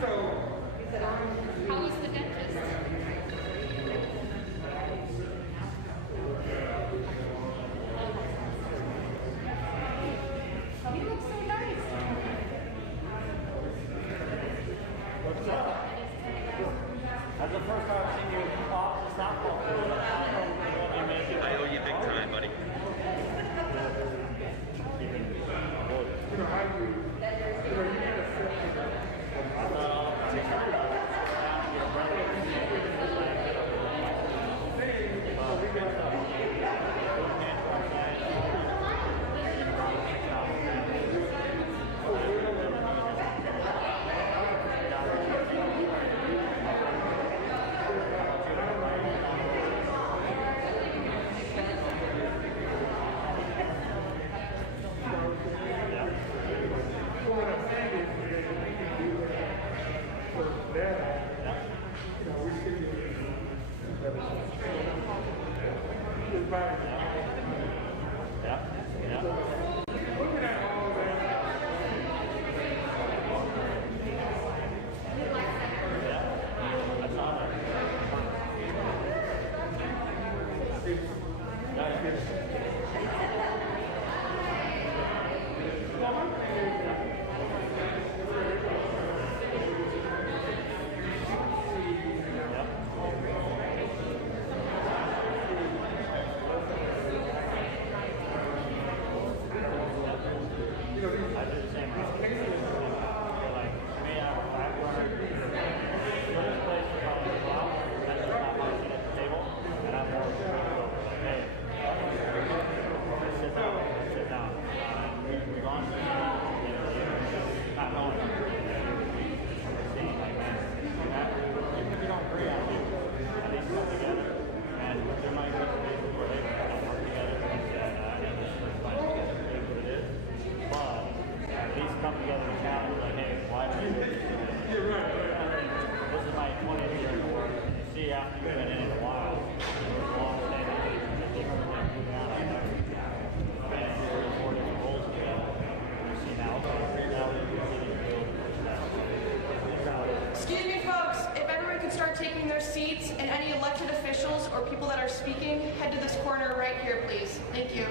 How was the dentist? You look so nice. What's up? That's the first time I've seen you off the softball field. I owe you big time, buddy. Excuse me, folks. If everyone could start taking their seats, and any elected officials or people that are speaking, head to this corner right here, please. Thank you.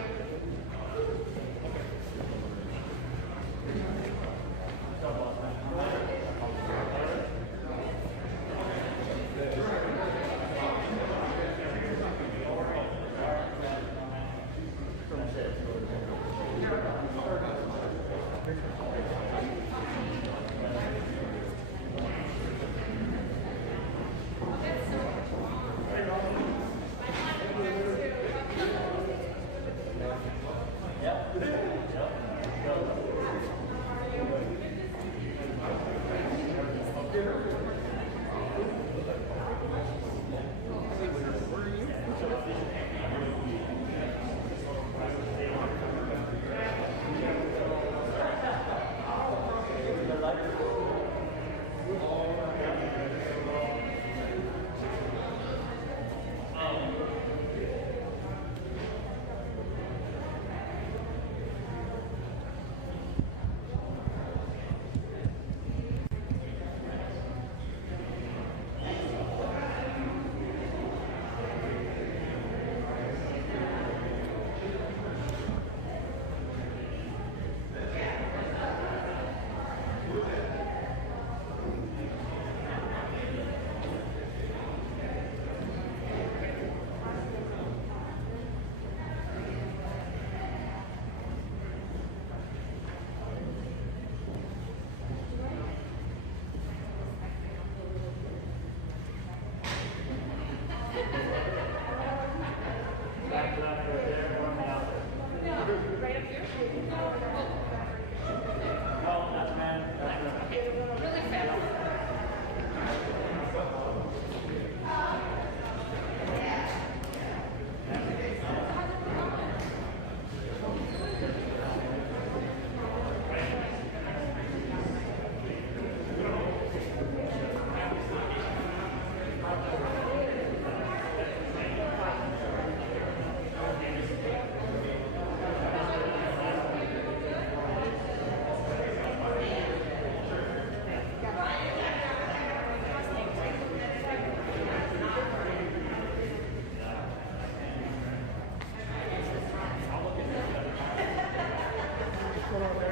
Yes.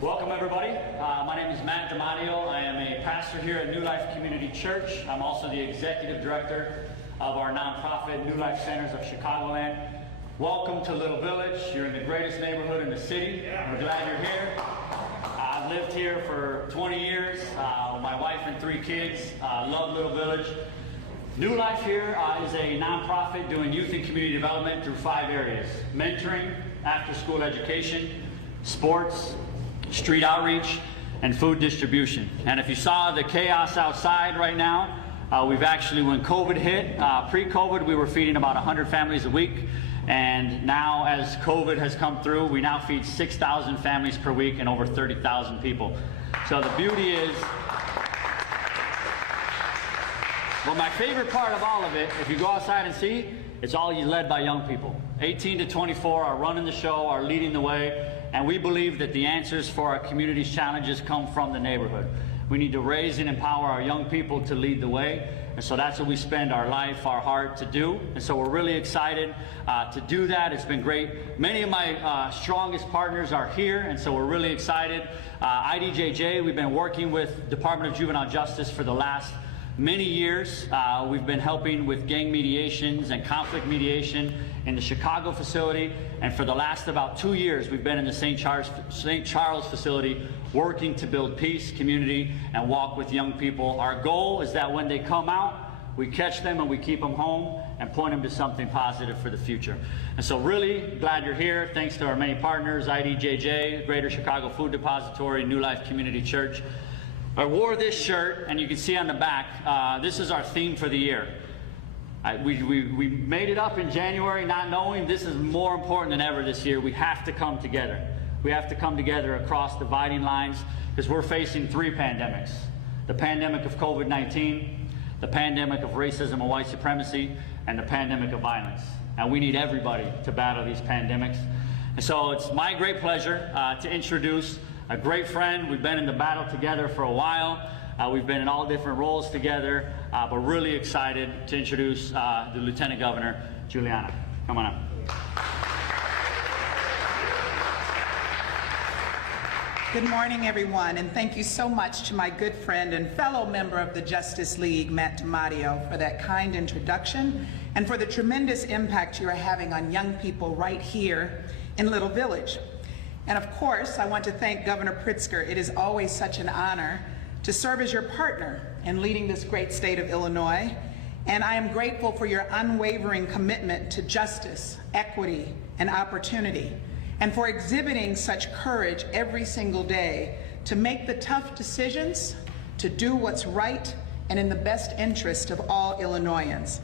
Welcome everybody. My name is Jb. I am a pastor here at New Life Community Church. I'm also the executive director of our nonprofit New Life Centers of Chicagoland. Welcome to Little Village. You're in the greatest neighborhood in the city. We're glad you're here. I've lived here for 20 years. My wife and 3 kids. Love Little Village. New Life here is a nonprofit doing youth and community development through 5 areas: mentoring, after-school education, sports, street outreach, and food distribution. And if you saw the chaos outside right now, we've actually, when COVID hit, pre-COVID, we were feeding about 100 families a week. And now, as COVID has come through, we now feed 6,000 families per week and over 30,000 people. So the beauty is, well, my favorite part of all of it, if you go outside and see, it's all led by young people. 18 to 24 are running the show, are leading the way. And we believe that the answers for our community's challenges come from the neighborhood. We need to raise and empower our young people to lead the way. And so that's what we spend our life, our heart to do. And so we're really excited to do that. It's been great. Many of my strongest partners are here, and so we're really excited. IDJJ, we've been working with Department of Juvenile Justice for the last many years. We've been helping with gang mediations and conflict mediation in the Chicago facility, and for the last about 2 years we've been in the St. Charles facility working to build peace, community, and walk with young people. Our goal is that when they come out, we catch them and we keep them home and point them to something positive for the future. And so really glad you're here. Thanks to our many partners, IDJJ, Greater Chicago Food Depository, New Life Community Church. I wore this shirt, and you can see on the back, this is our theme for the year. We made it up in January not knowing this is more important than ever this year. We have to come together. We have to come together across dividing lines because we're facing 3 pandemics. The pandemic of COVID-19, the pandemic of racism and white supremacy, and the pandemic of violence. And we need everybody to battle these pandemics. And so it's my great pleasure to introduce a great friend. We've been in the battle together for a while. We've been in all different roles together, but really excited to introduce the Lieutenant Governor, Juliana. Come on up. Good morning, everyone, and thank you so much to my good friend and fellow member of the Justice League, Jb, for that kind introduction and for the tremendous impact you are having on young people right here in Little Village. And of course, I want to thank Governor Pritzker. It is always such an honor to serve as your partner in leading this great state of Illinois. And I am grateful for your unwavering commitment to justice, equity, and opportunity, and for exhibiting such courage every single day to make the tough decisions, to do what's right and in the best interest of all Illinoisans.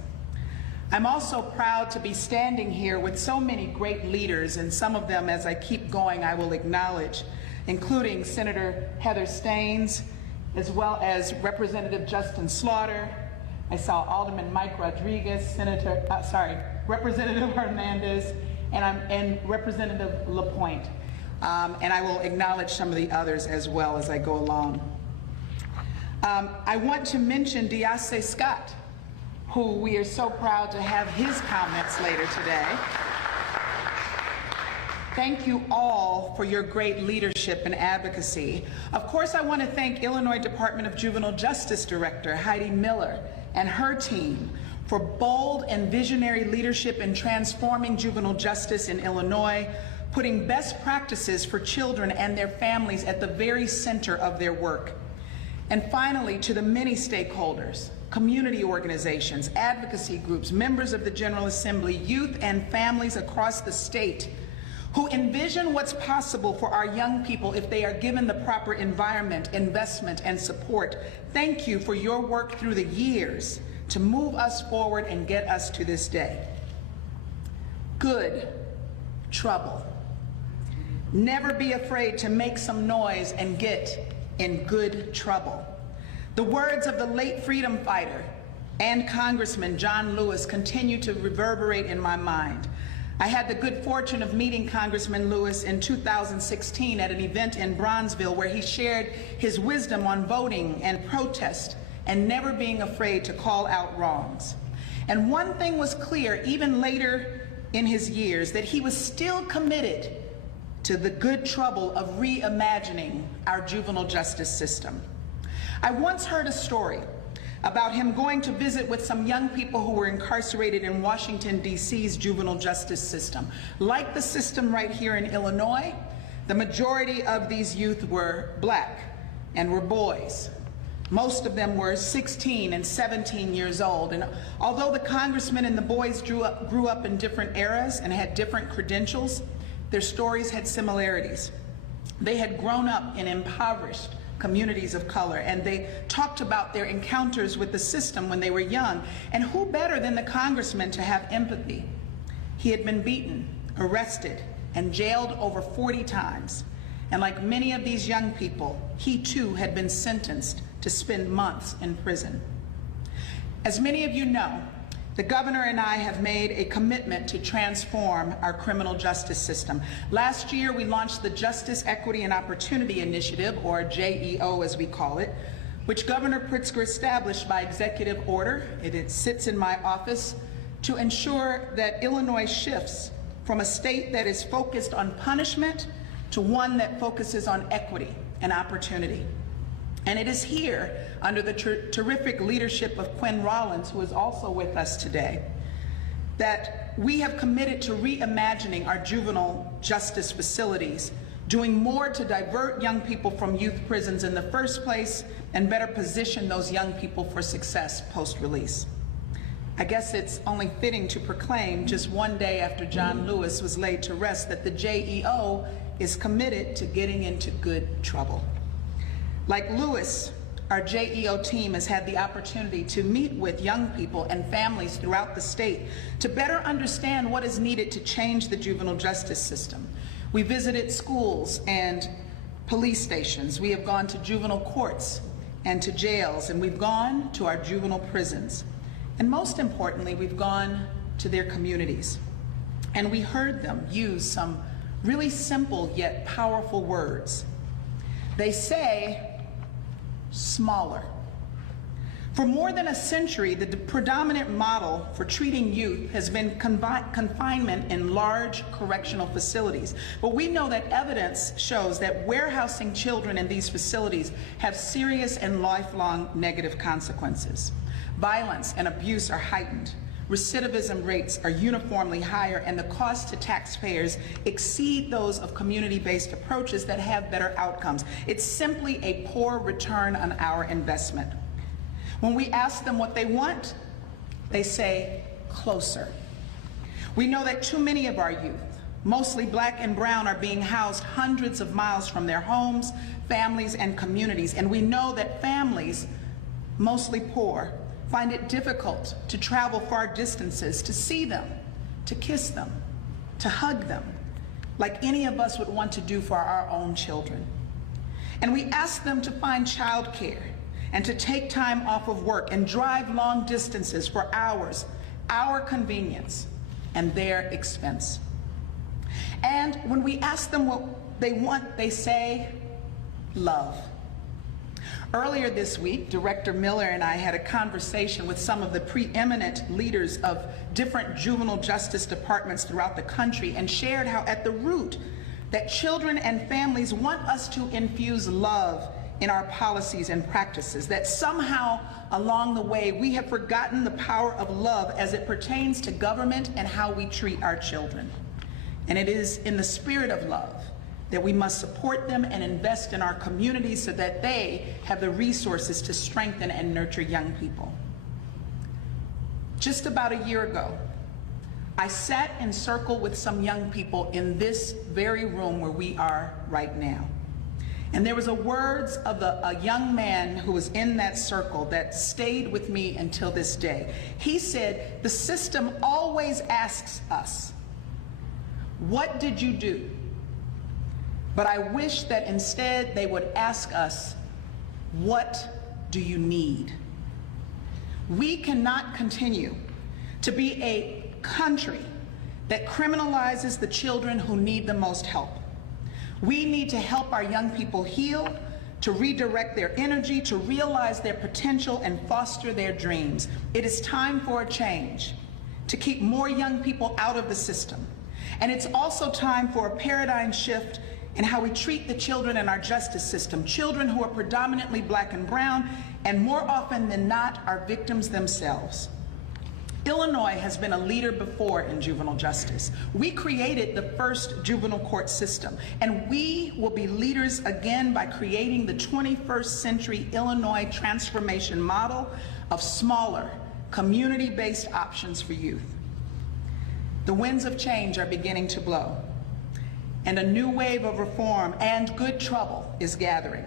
I'm also proud to be standing here with so many great leaders, and some of them, as I keep going, I will acknowledge, including Senator Heather Staines, as well as Representative Justin Slaughter. I saw Alderman Mike Rodriguez, Representative Hernandez, and Representative LaPointe. And I will acknowledge some of the others as well as I go along. I want to mention Diase Scott, who we are so proud to have his comments later today. Thank you all for your great leadership and advocacy. Of course, I want to thank Illinois Department of Juvenile Justice Director Heidi Miller and her team for bold and visionary leadership in transforming juvenile justice in Illinois, putting best practices for children and their families at the very center of their work. And finally, to the many stakeholders, community organizations, advocacy groups, members of the General Assembly, youth and families across the state who envision what's possible for our young people if they are given the proper environment, investment, and support. Thank you for your work through the years to move us forward and get us to this day. Good trouble. Never be afraid to make some noise and get in good trouble. The words of the late freedom fighter and Congressman John Lewis continue to reverberate in my mind. I had the good fortune of meeting Congressman Lewis in 2016 at an event in Bronzeville where he shared his wisdom on voting and protest and never being afraid to call out wrongs. And one thing was clear, even later in his years, that he was still committed to the good trouble of reimagining our juvenile justice system. I once heard a story about him going to visit with some young people who were incarcerated in Washington, D.C.'s juvenile justice system. Like the system right here in Illinois, the majority of these youth were black and were boys. Most of them were 16 and 17 years old. And although the congressman and the boys grew up in different eras and had different credentials, their stories had similarities. They had grown up in impoverished communities of color, and they talked about their encounters with the system when they were young. And who better than the congressman to have empathy? He had been beaten, arrested, and jailed over 40 times. And like many of these young people, he too had been sentenced to spend months in prison. As many of you know, the governor and I have made a commitment to transform our criminal justice system. Last year, we launched the Justice, Equity, and Opportunity Initiative, or JEO as we call it, which Governor Pritzker established by executive order. It sits in my office to ensure that Illinois shifts from a state that is focused on punishment to one that focuses on equity and opportunity. And it is here, under the terrific leadership of Quinn Rollins, who is also with us today, that we have committed to reimagining our juvenile justice facilities, doing more to divert young people from youth prisons in the first place and better position those young people for success post-release. I guess it's only fitting to proclaim, just one day after John Lewis was laid to rest, that the JEO is committed to getting into good trouble. Like Lewis, our JEO team has had the opportunity to meet with young people and families throughout the state to better understand what is needed to change the juvenile justice system. We visited schools and police stations. We have gone to juvenile courts and to jails, and we've gone to our juvenile prisons. And most importantly, we've gone to their communities. And we heard them use some really simple yet powerful words. They say, smaller. For more than a century, the predominant model for treating youth has been confinement in large correctional facilities. But we know that evidence shows that warehousing children in these facilities have serious and lifelong negative consequences. Violence and abuse are heightened. Recidivism rates are uniformly higher, and the costs to taxpayers exceed those of community-based approaches that have better outcomes. It's simply a poor return on our investment. When we ask them what they want, they say, closer. We know that too many of our youth, mostly black and brown, are being housed hundreds of miles from their homes, families, and communities. And we know that families, mostly poor, find it difficult to travel far distances to see them, to kiss them, to hug them, like any of us would want to do for our own children. And we ask them to find childcare and to take time off of work and drive long distances for hours, our convenience and their expense. And when we ask them what they want, they say, love. Earlier this week, Director Miller and I had a conversation with some of the preeminent leaders of different juvenile justice departments throughout the country and shared how at the root that children and families want us to infuse love in our policies and practices, that somehow along the way we have forgotten the power of love as it pertains to government and how we treat our children. And it is in the spirit of love that we must support them and invest in our communities so that they have the resources to strengthen and nurture young people. Just about a year ago, I sat in circle with some young people in this very room where we are right now. And there was a words of a young man who was in that circle that stayed with me until this day. He said, the system always asks us, what did you do? But I wish that instead they would ask us, what do you need? We cannot continue to be a country that criminalizes the children who need the most help. We need to help our young people heal, to redirect their energy, to realize their potential and foster their dreams. It is time for a change, to keep more young people out of the system. And it's also time for a paradigm shift in how we treat the children in our justice system, children who are predominantly Black and brown, and more often than not are victims themselves. Illinois has been a leader before in juvenile justice. We created the first juvenile court system, and we will be leaders again by creating the 21st century Illinois transformation model of smaller, community-based options for youth. The winds of change are beginning to blow, and a new wave of reform and good trouble is gathering.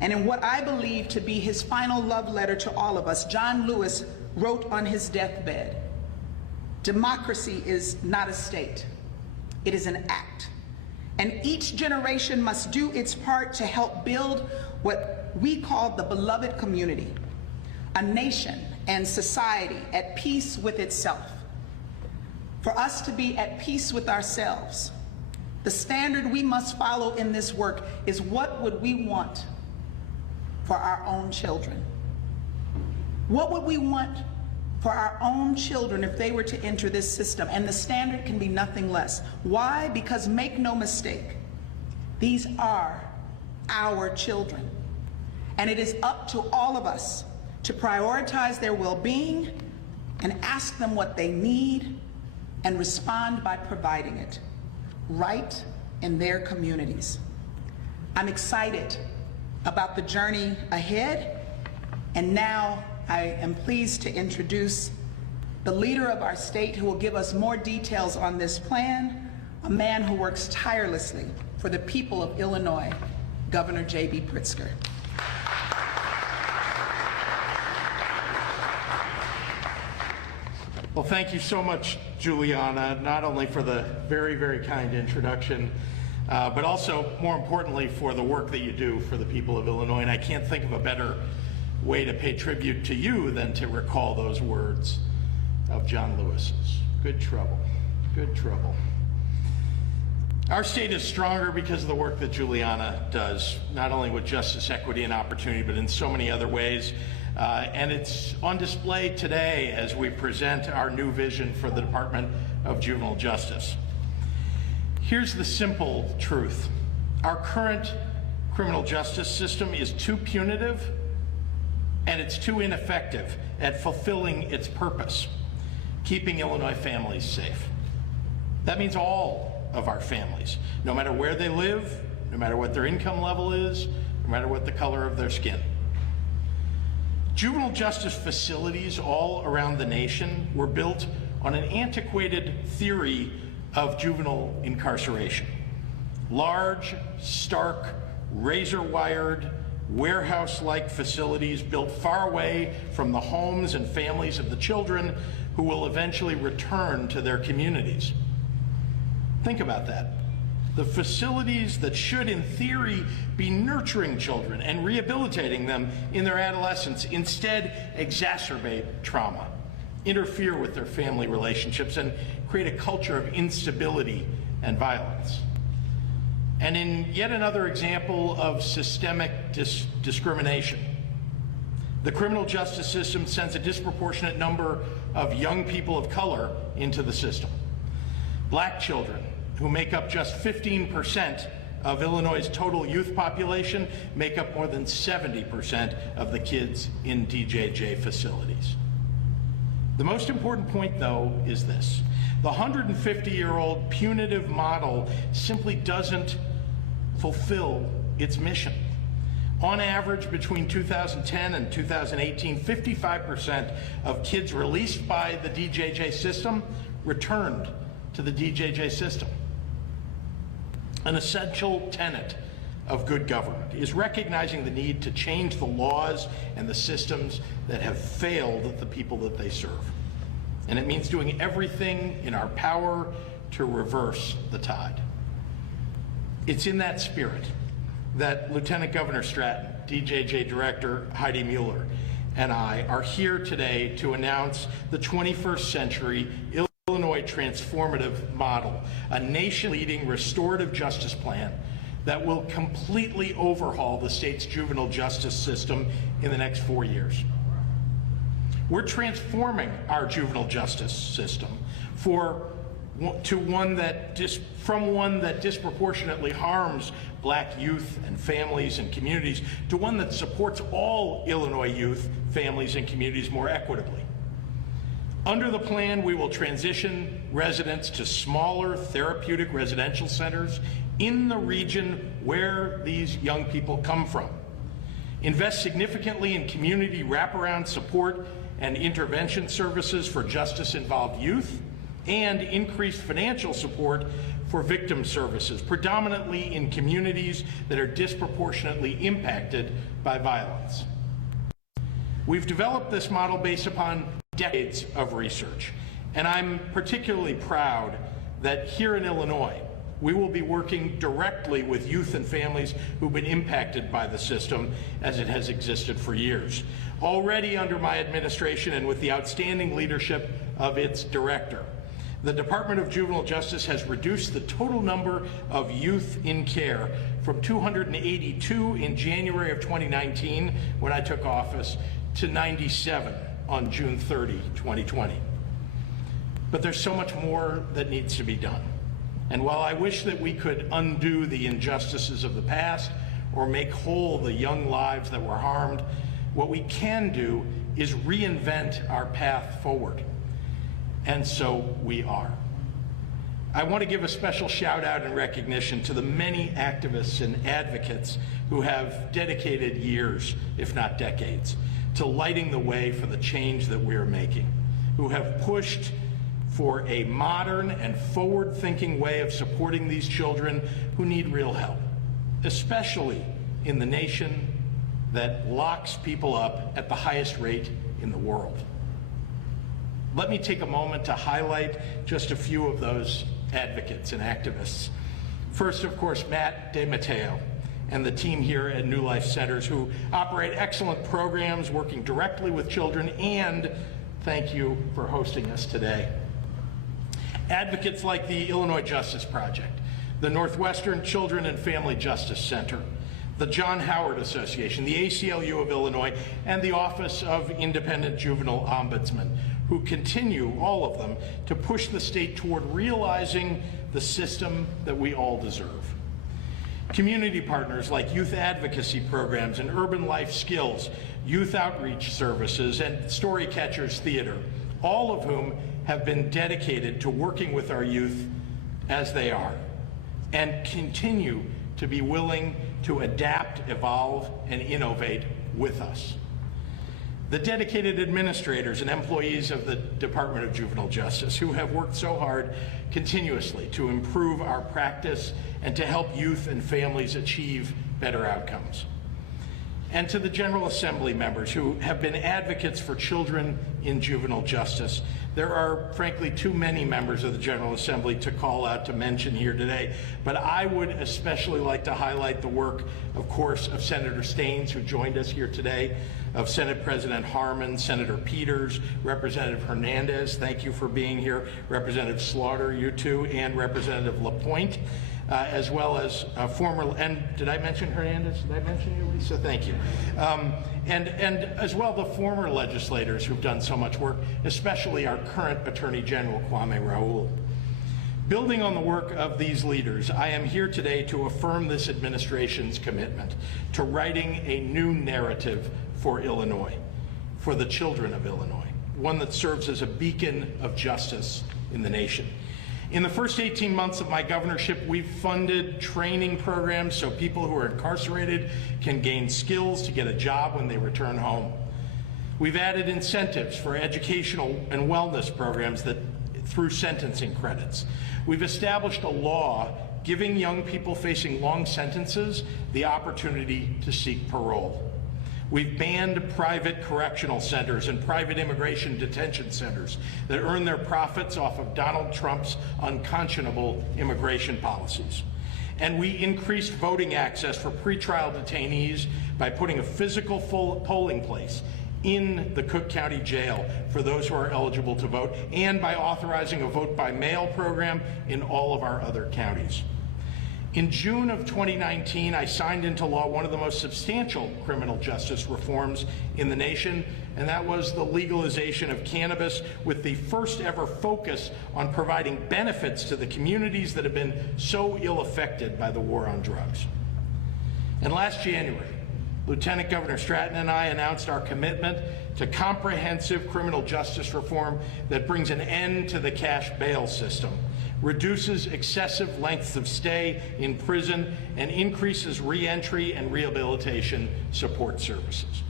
And in what I believe to be his final love letter to all of us, John Lewis wrote on his deathbed, democracy is not a state, it is an act. And each generation must do its part to help build what we call the beloved community, a nation and society at peace with itself. For us to be at peace with ourselves, the standard we must follow in this work is what would we want for our own children? What would we want for our own children if they were to enter this system? And the standard can be nothing less. Why? Because make no mistake, these are our children. And it is up to all of us to prioritize their well-being and ask them what they need and respond by providing it right in their communities. I'm excited about the journey ahead, and now I am pleased to introduce the leader of our state who will give us more details on this plan, a man who works tirelessly for the people of Illinois, Governor Jb Pritzker. Well, thank you so much, Juliana, not only for the very, very kind introduction, but also, more importantly, for the work that you do for the people of Illinois. And I can't think of a better way to pay tribute to you than to recall those words of John Lewis's. Good trouble, good trouble. Our state is stronger because of the work that Juliana does, not only with justice, equity, and opportunity, but in so many other ways. And it's on display today as we present our new vision for the Department of Juvenile Justice. Here's the simple truth. Our current criminal justice system is too punitive and it's too ineffective at fulfilling its purpose, keeping Illinois families safe. That means all of our families, no matter where they live, no matter what their income level is, no matter what the color of their skin. Juvenile justice facilities all around the nation were built on an antiquated theory of juvenile incarceration. Large, stark, razor-wired, warehouse-like facilities built far away from the homes and families of the children who will eventually return to their communities. Think about that. The facilities that should, in theory, be nurturing children and rehabilitating them in their adolescence instead exacerbate trauma, interfere with their family relationships, and create a culture of instability and violence. And in yet another example of systemic discrimination, the criminal justice system sends a disproportionate number of young people of color into the system. Black children, who make up just 15% of Illinois' total youth population, make up more than 70% of the kids in DJJ facilities. The most important point, though, is this. The 150-year-old punitive model simply doesn't fulfill its mission. On average, between 2010 and 2018, 55% of kids released by the DJJ system returned to the DJJ system. An essential tenet of good government is recognizing the need to change the laws and the systems that have failed the people that they serve. And it means doing everything in our power to reverse the tide. It's in that spirit that Lieutenant Governor Stratton, DJJ Director Heidi Mueller, and I are here today to announce the 21st Century Illinois Transformative Model, a nation-leading restorative justice plan that will completely overhaul the state's juvenile justice system in the next 4 years. We're transforming our juvenile justice system from one that disproportionately harms Black youth and families and communities to one that supports all Illinois youth, families, and communities more equitably. Under the plan, we will transition residents to smaller therapeutic residential centers in the region where these young people come from, invest significantly in community wraparound support and intervention services for justice-involved youth, and increase financial support for victim services, predominantly in communities that are disproportionately impacted by violence. We've developed this model based upon decades of research, and I'm particularly proud that here in Illinois, we will be working directly with youth and families who've been impacted by the system as it has existed for years. Already under my administration and with the outstanding leadership of its director, the Department of Juvenile Justice has reduced the total number of youth in care from 282 in January of 2019, when I took office, to 97 on June 30, 2020. But there's so much more that needs to be done. And while I wish that we could undo the injustices of the past or make whole the young lives that were harmed, what we can do is reinvent our path forward. And so we are. I want to give a special shout out and recognition to the many activists and advocates who have dedicated years, if not decades, to lighting the way for the change that we're making, who have pushed for a modern and forward-thinking way of supporting these children who need real help, especially in the nation that locks people up at the highest rate in the world. Let me take a moment to highlight just a few of those advocates and activists. First, of course, Matt DeMatteo and the team here at New Life Centers, who operate excellent programs working directly with children, and thank you for hosting us today. Advocates like the Illinois Justice Project, the Northwestern Children and Family Justice Center, the John Howard Association, the ACLU of Illinois, and the Office of Independent Juvenile Ombudsman, who continue, all of them, to push the state toward realizing the system that we all deserve. Community partners like youth advocacy programs and urban life skills, youth outreach services, and Story Catchers Theater, all of whom have been dedicated to working with our youth as they are, and continue to be willing to adapt, evolve, and innovate with us. The dedicated administrators and employees of the Department of Juvenile Justice, who have worked so hard continuously to improve our practice and to help youth and families achieve better outcomes. And to the General Assembly members who have been advocates for children in juvenile justice. There are, frankly, too many members of the General Assembly to call out to mention here today, but I would especially like to highlight the work, of course, of Senator Staines, who joined us here today, of Senate President Harman, Senator Peters, Representative Hernandez, thank you for being here, Representative Slaughter, you too, and Representative LaPointe, as well as former, and did I mention Hernandez? Did I mention you, Lisa? Thank you. And as well the former legislators who've done so much work, especially our current Attorney General, Kwame Raoul. Building on the work of these leaders, I am here today to affirm this administration's commitment to writing a new narrative for Illinois, for the children of Illinois, one that serves as a beacon of justice in the nation. In the first 18 months of my governorship, we've funded training programs so people who are incarcerated can gain skills to get a job when they return home. We've added incentives for educational and wellness programs that through sentencing credits. We've established a law giving young people facing long sentences the opportunity to seek parole. We've banned private correctional centers and private immigration detention centers that earn their profits off of Donald Trump's unconscionable immigration policies. And we increased voting access for pretrial detainees by putting a physical polling place in the Cook County Jail for those who are eligible to vote, and by authorizing a vote-by-mail program in all of our other counties. In June of 2019, I signed into law one of the most substantial criminal justice reforms in the nation, and that was the legalization of cannabis, with the first ever focus on providing benefits to the communities that have been so ill affected by the war on drugs. And last January, Lieutenant Governor Stratton and I announced our commitment to comprehensive criminal justice reform that brings an end to the cash bail system, reduces excessive lengths of stay in prison, and increases reentry and rehabilitation support services.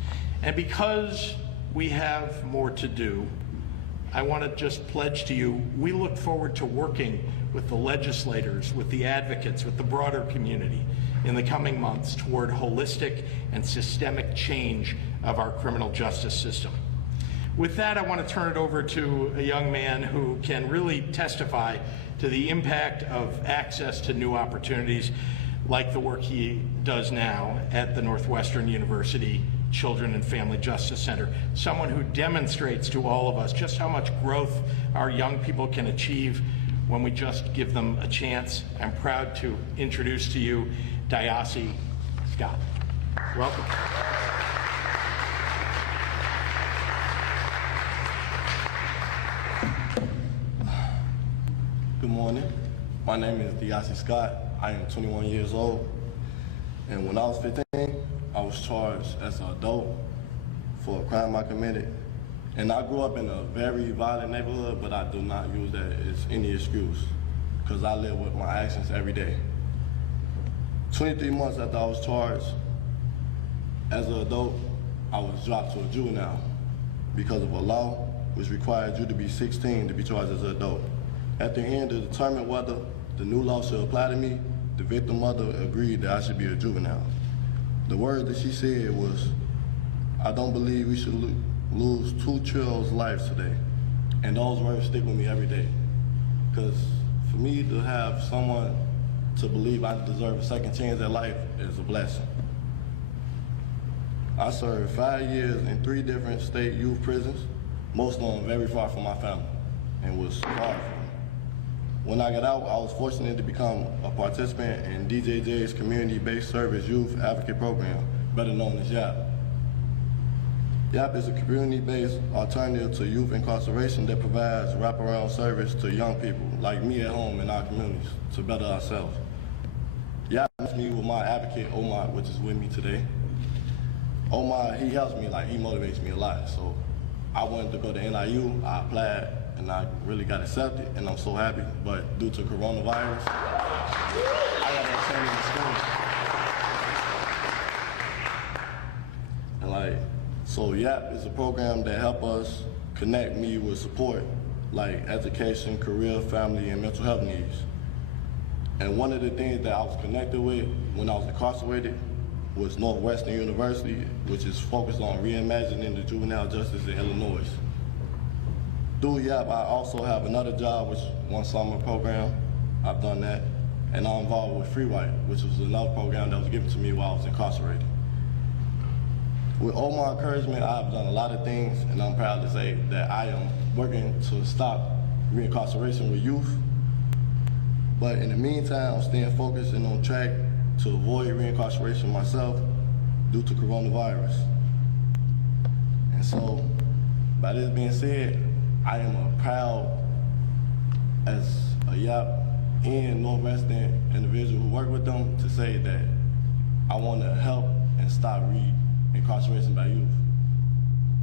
And because we have more to do, I want to just pledge to you, we look forward to working with the legislators, with the advocates, with the broader community in the coming months toward holistic and systemic change of our criminal justice system. With that, I want to turn it over to a young man who can really testify to the impact of access to new opportunities, like the work he does now at the Northwestern University Children and Family Justice Center, someone who demonstrates to all of us just how much growth our young people can achieve when we just give them a chance. I'm proud to introduce to you Jb Scott. Welcome. Good morning. My name is Jb Scott. I am 21 years old. And when I was 15, I was charged as an adult for a crime I committed. And I grew up in a very violent neighborhood, but I do not use that as any excuse, because I live with my actions every day. 23 months after I was charged as an adult, I was dropped to a juvenile because of a law which required you to be 16 to be charged as an adult. At the end, to determine whether the new law should apply to me, the victim mother agreed that I should be a juvenile. The words that she said was, "I don't believe we should lose 2 children's lives today." And those words stick with me every day. Because for me to have someone to believe I deserve a second chance at life is a blessing. I served 5 years in 3 different state youth prisons, most of them very far from my family, and was hard for me. When I got out, I was fortunate to become a participant in DJJ's Community-Based Service Youth Advocate Program, better known as YAP. YAP is a community-based alternative to youth incarceration that provides wraparound service to young people like me at home in our communities to better ourselves. YAP helps me with my advocate, Omar, which is with me today. Omar, he helps me, he motivates me a lot. So I wanted to go to NIU, I applied, and I really got accepted, and I'm so happy. But due to coronavirus, I got to attend in school. And so YAP is a program that helps us connect me with support, like education, career, family, and mental health needs. And one of the things that I was connected with when I was incarcerated was Northwestern University, which is focused on reimagining the juvenile justice in Illinois. Through YAP, I also have another job, which is one summer program. I've done that. And I'm involved with Free White, which was another program that was given to me while I was incarcerated. With all my encouragement, I've done a lot of things, and I'm proud to say that I am working to stop reincarceration with youth. But in the meantime, I'm staying focused and on track to avoid reincarceration myself due to coronavirus. And so, by this being said, I am a proud, as a YAP and Northwestern individual who work with them, to say that I want to help and stop reincarceration by youth.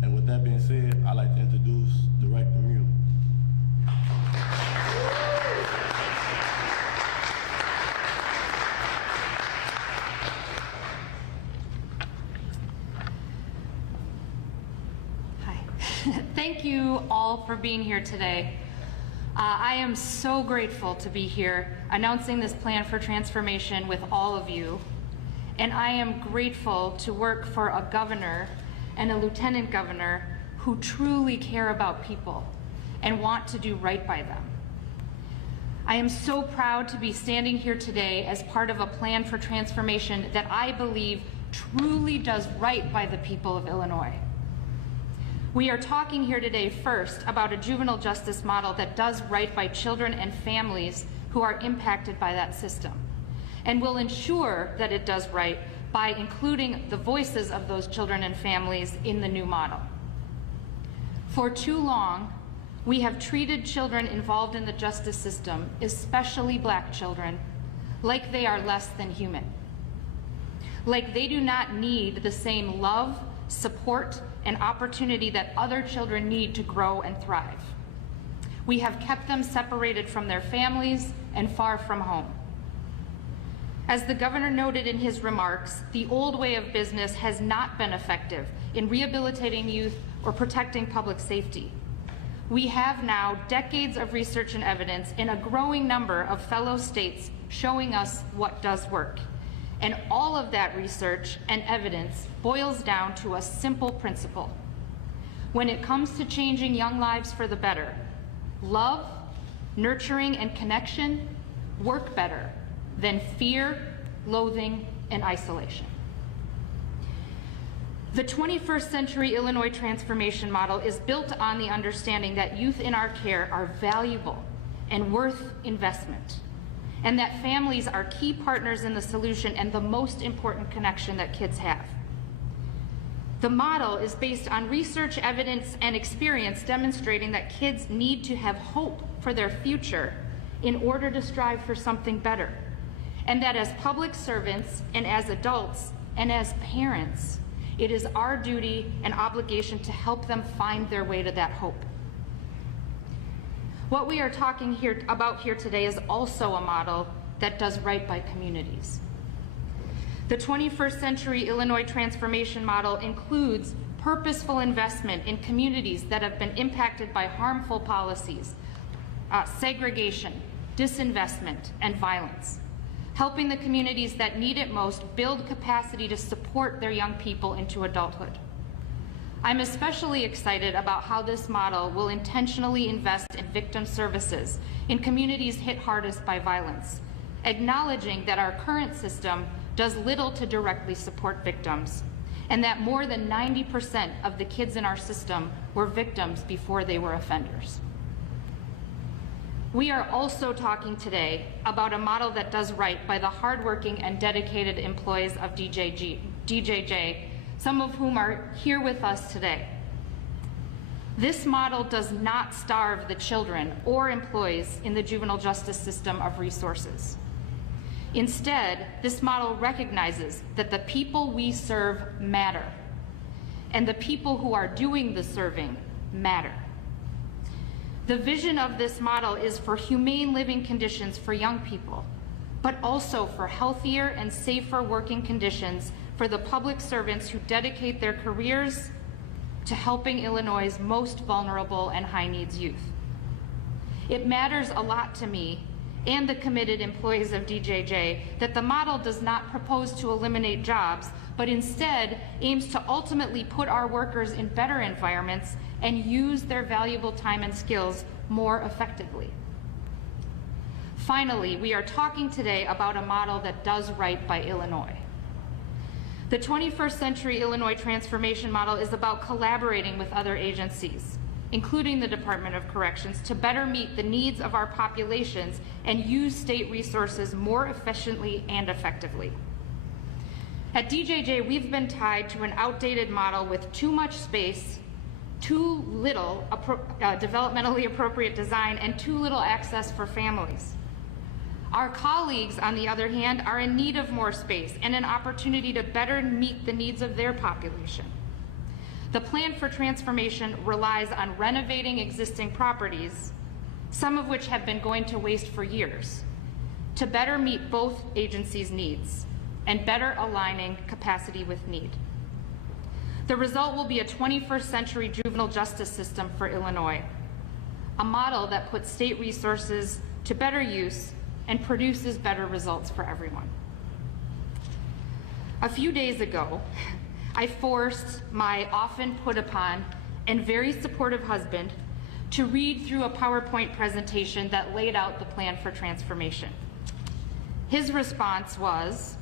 And with that being said, I'd like to introduce Director Mule. Thank you all for being here today. I am so grateful to be here announcing this plan for transformation with all of you. And I am grateful to work for a governor and a lieutenant governor who truly care about people and want to do right by them. I am so proud to be standing here today as part of a plan for transformation that I believe truly does right by the people of Illinois. We are talking here today first about a juvenile justice model that does right by children and families who are impacted by that system, and will ensure that it does right by including the voices of those children and families in the new model. For too long, we have treated children involved in the justice system, especially Black children, like they are less than human. Like they do not need the same love, support, and opportunity that other children need to grow and thrive. We have kept them separated from their families and far from home. As the governor noted in his remarks, the old way of business has not been effective in rehabilitating youth or protecting public safety. We have now decades of research and evidence in a growing number of fellow states showing us what does work. And all of that research and evidence boils down to a simple principle. When it comes to changing young lives for the better, love, nurturing, and connection work better than fear, loathing, and isolation. The 21st century Illinois transformation model is built on the understanding that youth in our care are valuable and worth investment, and that families are key partners in the solution and the most important connection that kids have. The model is based on research, evidence, and experience demonstrating that kids need to have hope for their future in order to strive for something better, and that as public servants and as adults and as parents, it is our duty and obligation to help them find their way to that hope. What we are talking about here today is also a model that does right by communities. The 21st century Illinois transformation model includes purposeful investment in communities that have been impacted by harmful policies, segregation, disinvestment, and violence, helping the communities that need it most build capacity to support their young people into adulthood. I'm especially excited about how this model will intentionally invest in victim services in communities hit hardest by violence, acknowledging that our current system does little to directly support victims, and that more than 90% of the kids in our system were victims before they were offenders. We are also talking today about a model that does right by the hardworking and dedicated employees of DJJ, some of whom are here with us today. This model does not starve the children or employees in the juvenile justice system of resources. Instead, this model recognizes that the people we serve matter, and the people who are doing the serving matter. The vision of this model is for humane living conditions for young people, but also for healthier and safer working conditions for the public servants who dedicate their careers to helping Illinois' most vulnerable and high-needs youth. It matters a lot to me and the committed employees of DJJ that the model does not propose to eliminate jobs, but instead aims to ultimately put our workers in better environments and use their valuable time and skills more effectively. Finally, we are talking today about a model that does right by Illinois. The 21st Century Illinois Transformation Model is about collaborating with other agencies, including the Department of Corrections, to better meet the needs of our populations and use state resources more efficiently and effectively. At DJJ, we've been tied to an outdated model with too much space, too little developmentally appropriate design, and too little access for families. Our colleagues, on the other hand, are in need of more space and an opportunity to better meet the needs of their population. The plan for transformation relies on renovating existing properties, some of which have been going to waste for years, to better meet both agencies' needs and better aligning capacity with need. The result will be a 21st century juvenile justice system for Illinois, a model that puts state resources to better use and produces better results for everyone. A few days ago, I forced my often put upon and very supportive husband to read through a PowerPoint presentation that laid out the plan for transformation. His response was,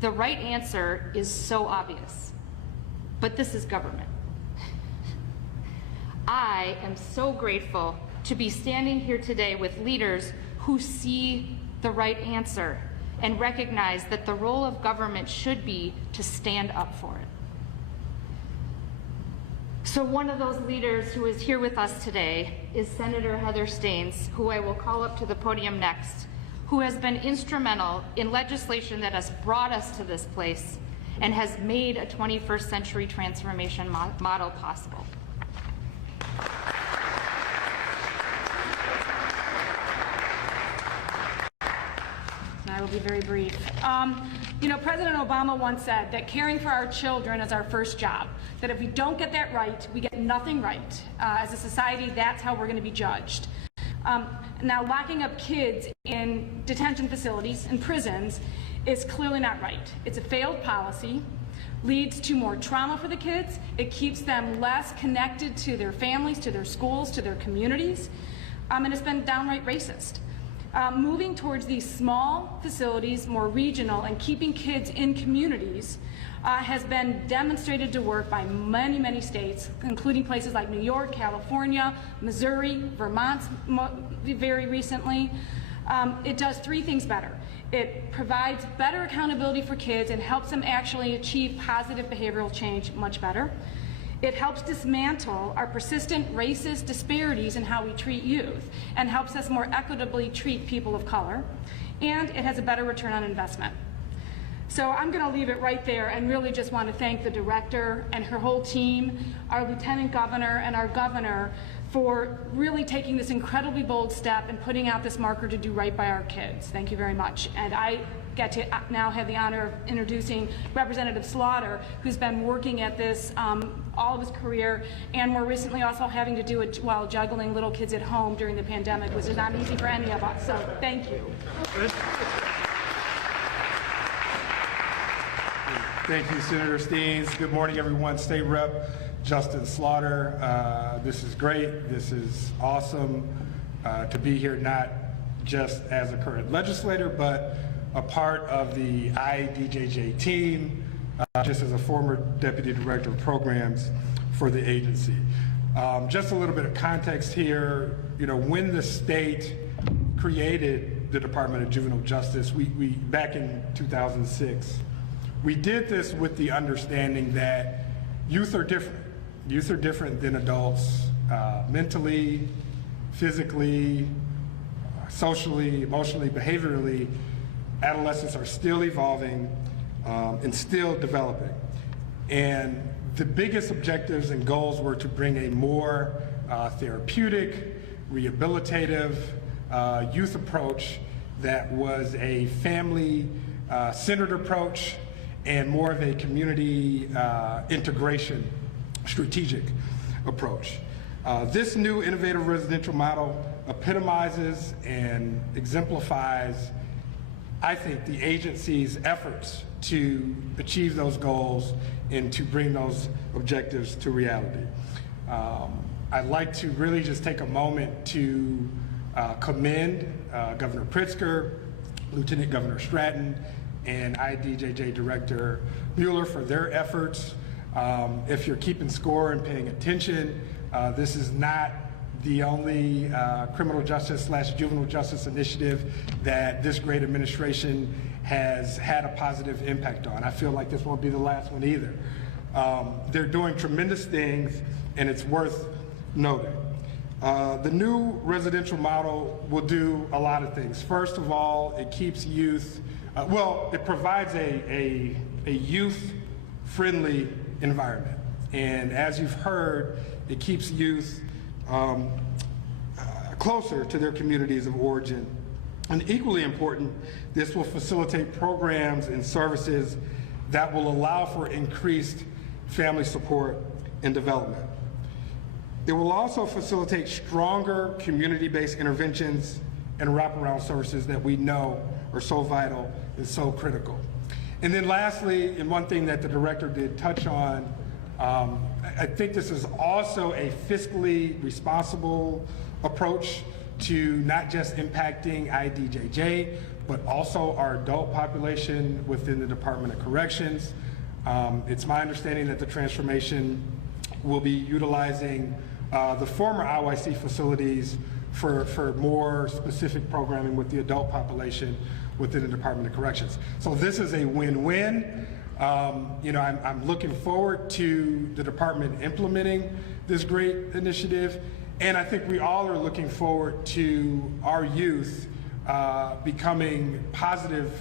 "The right answer is so obvious, but this is government." I am so grateful to be standing here today with leaders who see the right answer and recognize that the role of government should be to stand up for it. So one of those leaders who is here with us today is Senator Heather Staines, who I will call up to the podium next, who has been instrumental in legislation that has brought us to this place and has made a 21st century transformation model possible. I will be very brief. You know, President Obama once said that caring for our children is our first job, that if we don't get that right, we get nothing right. As a society, that's how we're going to be judged. Now, locking up kids in detention facilities and prisons is clearly not right. It's a failed policy, leads to more trauma for the kids. It keeps them less connected to their families, to their schools, to their communities, and it's been downright racist. Moving towards these small facilities, more regional, and keeping kids in communities has been demonstrated to work by many, many states, including places like New York, California, Missouri, Vermont very recently. It does three things better. It provides better accountability for kids and helps them actually achieve positive behavioral change much better. It helps dismantle our persistent racist disparities in how we treat youth and helps us more equitably treat people of color. And it has a better return on investment. So I'm going to leave it right there and really just want to thank the director and her whole team, our lieutenant governor and our governor for really taking this incredibly bold step and putting out this marker to do right by our kids. Thank you very much. And I get to now have the honor of introducing Representative Slaughter, who's been working at this all of his career, and more recently also having to do it while juggling little kids at home during the pandemic, which is not easy for any of us. So thank you. Thank you, Senator Staines. Good morning, everyone. State Rep Justin Slaughter. This is great. This is awesome to be here, not just as a current legislator, but a part of the IDJJ team, just as a former Deputy Director of Programs for the agency. Just a little bit of context here. You know, when the state created the Department of Juvenile Justice, we back in 2006, we did this with the understanding that youth are different. Youth are different than adults, mentally, physically, socially, emotionally, behaviorally. Adolescents are still evolving and still developing. And the biggest objectives and goals were to bring a more therapeutic, rehabilitative youth approach that was a family-centered approach and more of a community integration strategic approach. This new innovative residential model epitomizes and exemplifies, I think, the agency's efforts to achieve those goals and to bring those objectives to reality. I'd like to really just take a moment to commend Governor Pritzker, Lieutenant Governor Stratton, and IDJJ Director Mueller for their efforts. If you're keeping score and paying attention, this is not the only criminal justice / juvenile justice initiative that this great administration has had a positive impact on. I feel like this won't be the last one either. They're doing tremendous things, and it's worth noting. The new residential model will do a lot of things. First of all, it keeps youth, it provides a youth-friendly environment. And as you've heard, it keeps youth closer to their communities of origin. And equally important, this will facilitate programs and services that will allow for increased family support and development. It will also facilitate stronger community-based interventions and wraparound services that we know are so vital and so critical. And then lastly, and one thing that the director did touch on, I think this is also a fiscally responsible approach to not just impacting IDJJ, but also our adult population within the Department of Corrections. It's my understanding that the transformation will be utilizing the former IYC facilities for more specific programming with the adult population within the Department of Corrections. So this is a win-win. I'm looking forward to the department implementing this great initiative, and I think we all are looking forward to our youth becoming positive,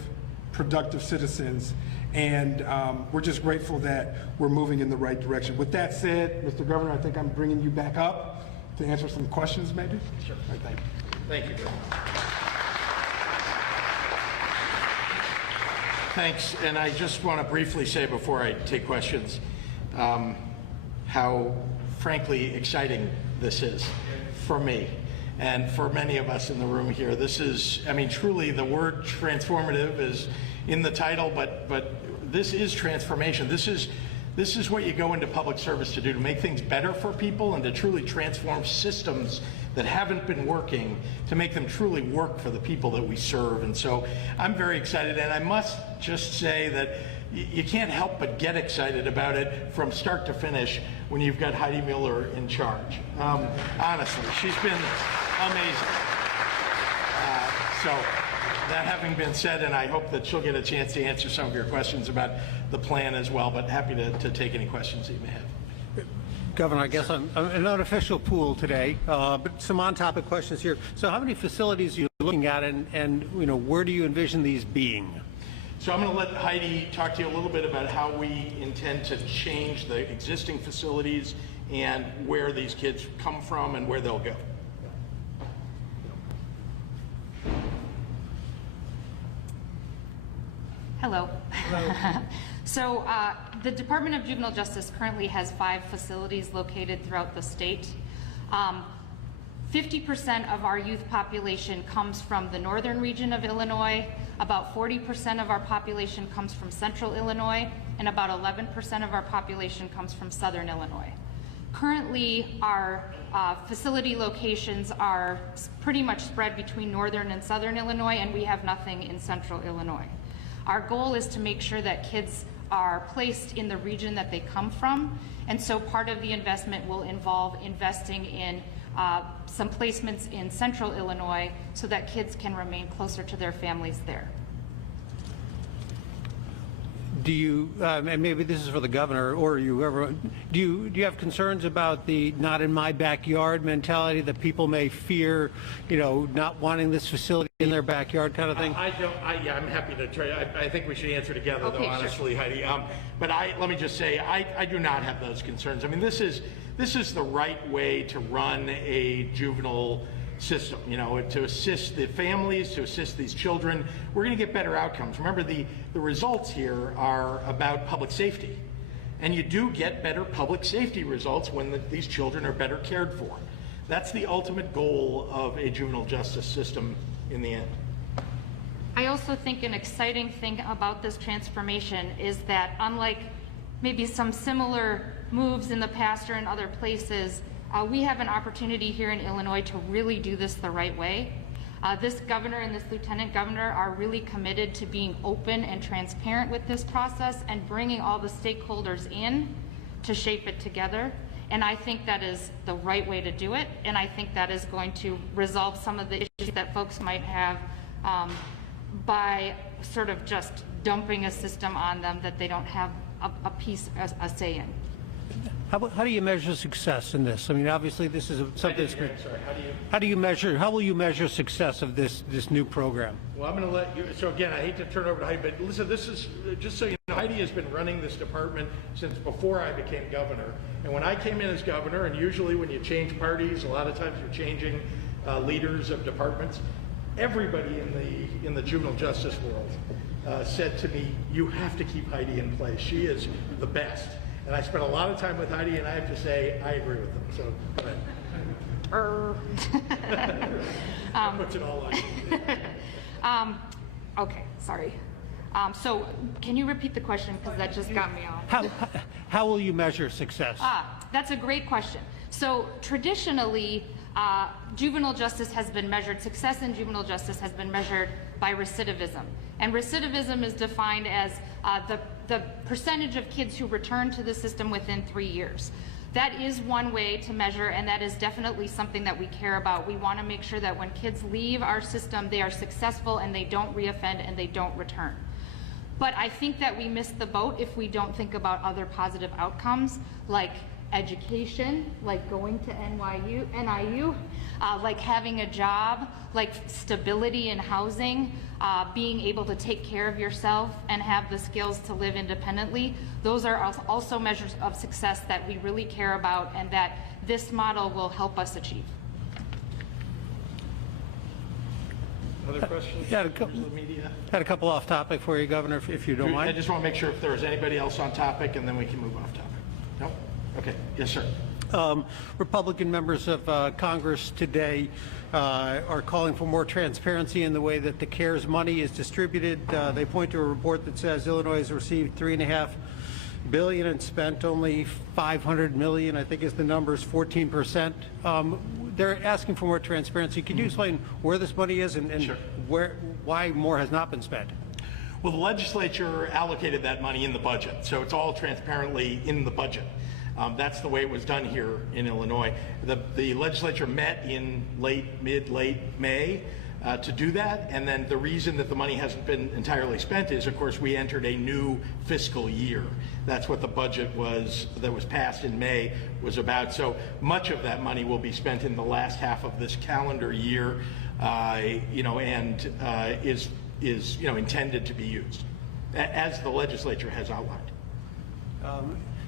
productive citizens, and we're just grateful that we're moving in the right direction. With that said, Mr. Governor, I think I'm bringing you back up to answer some questions, maybe? Sure. All right, thank you. Thank you. Thanks, and I just want to briefly say before I take questions how frankly exciting this is for me and for many of us in the room here. This is, I mean, truly the word transformative is in the title, but this is transformation. This is what you go into public service to do, to make things better for people and to truly transform systems that haven't been working, to make them truly work for the people that we serve. And so I'm very excited, and I must just say that you can't help but get excited about it from start to finish when you've got Heidi Mueller in charge. Honestly, she's been amazing. So that having been said, and I hope that she'll get a chance to answer some of your questions about the plan as well, but happy to take any questions that you may have. Governor, I guess I'm an unofficial pool today, but some on-topic questions here. So how many facilities are you looking at, and where do you envision these being? So I'm going to let Heidi talk to you a little bit about how we intend to change the existing facilities and where these kids come from and where they'll go. Hello. So the Department of Juvenile Justice currently has 5 facilities located throughout the state. 50% of our youth population comes from the northern region of Illinois, about 40% of our population comes from central Illinois, and about 11% of our population comes from southern Illinois. Currently, our facility locations are pretty much spread between northern and southern Illinois, and we have nothing in central Illinois. Our goal is to make sure that kids are placed in the region that they come from, and so part of the investment will involve investing in some placements in central Illinois so that kids can remain closer to their families there. Do you, and maybe this is for the governor or you, ever, do you have concerns about the not in my backyard mentality that people may fear, not wanting this facility in their backyard kind of thing? Yeah, I'm happy to try. I think we should answer together, Okay, though, sure. honestly, Heidi. But let me just say, I do not have those concerns. I mean, this is the right way to run a juvenile system, to assist the families, to assist these children. We're going to get better outcomes. Remember, the results here are about public safety. And you do get better public safety results when these children are better cared for. That's the ultimate goal of a juvenile justice system in the end. I also think an exciting thing about this transformation is that unlike maybe some similar moves in the past or in other places, we have an opportunity here in Illinois to really do this the right way. This governor and this lieutenant governor are really committed to being open and transparent with this process and bringing all the stakeholders in to shape it together. And I think that is the right way to do it. And I think that is going to resolve some of the issues that folks might have by sort of just dumping a system on them that they don't have a piece, a say in. How do you measure success in this? I mean, obviously, this is something that's great. How will you measure success of this new program? Well, I'm going to let you, so again, I hate to turn over to Heidi, but listen, this is, just so you know, Heidi has been running this department since before I became governor. And when I came in as governor, and usually when you change parties, a lot of times you're changing leaders of departments, everybody in the juvenile justice world said to me, you have to keep Heidi in place. She is the best. And I spent a lot of time with Heidi, and I have to say, I agree with them. So, go ahead. Puts it all on you. Okay, sorry. So can you repeat the question, because that just got me off. How will you measure success? That's a great question. So traditionally, juvenile justice has been measured, success in juvenile justice has been measured by recidivism. And recidivism is defined as the percentage of kids who return to the system within 3 years. That is one way to measure, and that is definitely something that we care about. We want to make sure that when kids leave our system, they are successful and they don't reoffend and they don't return. But I think that we miss the boat if we don't think about other positive outcomes, like education, like going to NIU, like having a job, like stability in housing, being able to take care of yourself and have the skills to live independently. Those are also measures of success that we really care about and that this model will help us achieve. Other questions? Had a couple off topic for you, Governor, if you don't mind. I just want to make sure if there's anybody else on topic, and then we can move off topic. No? Okay. Yes, sir. Republican members of Congress today are calling for more transparency in the way that the CARES money is distributed. They point to a report that says Illinois has received $3.5 billion and spent only $500 million, I think is the numbers, 14%. They're asking for more transparency. Can you explain where this money is and Sure. why more has not been spent? Well, the legislature allocated that money in the budget, so it's all transparently in the budget. That's the way it was done here in Illinois. The legislature met in late May to do that, and then the reason that the money hasn't been entirely spent is, of course, we entered a new fiscal year. That's what the budget was that was passed in May was about. So much of that money will be spent in the last half of this calendar year, and is intended to be used, as the legislature has outlined.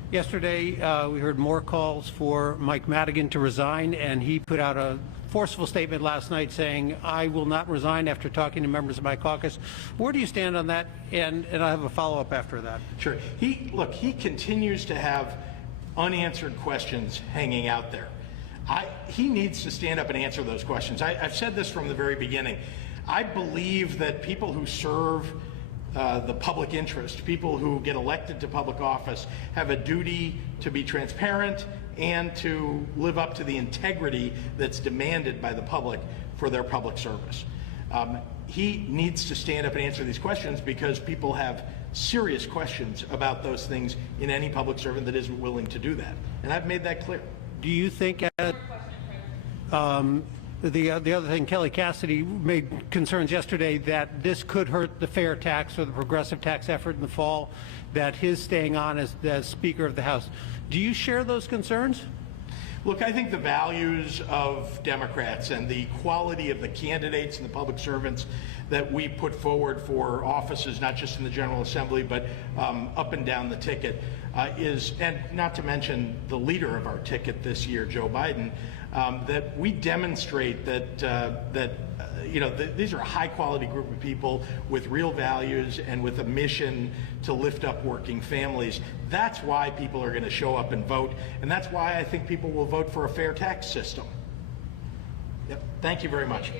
Yesterday, we heard more calls for Mike Madigan to resign, and he put out a forceful statement last night saying, I will not resign after talking to members of my caucus. Where do you stand on that? And I have a follow-up after that. Sure. He continues to have unanswered questions hanging out there. He needs to stand up and answer those questions. I've said this from the very beginning. I believe that people who serve the public interest, people who get elected to public office, have a duty to be transparent and to live up to the integrity that's demanded by the public for their public service. He needs to stand up and answer these questions because people have serious questions about those things in any public servant that isn't willing to do that. And I've made that clear. Do you think the other thing, Kelly Cassidy made concerns yesterday that this could hurt the fair tax or the progressive tax effort in the fall, that his staying on as Speaker of the House. Do you share those concerns? Look, I think the values of Democrats and the quality of the candidates and the public servants that we put forward for offices, not just in the General Assembly, but up and down the ticket, and not to mention the leader of our ticket this year, Joe Biden, that we demonstrate that these are a high-quality group of people with real values and with a mission to lift up working families. That's why people are going to show up and vote, and that's why I think people will vote for a fair tax system. Yep. Thank you very much.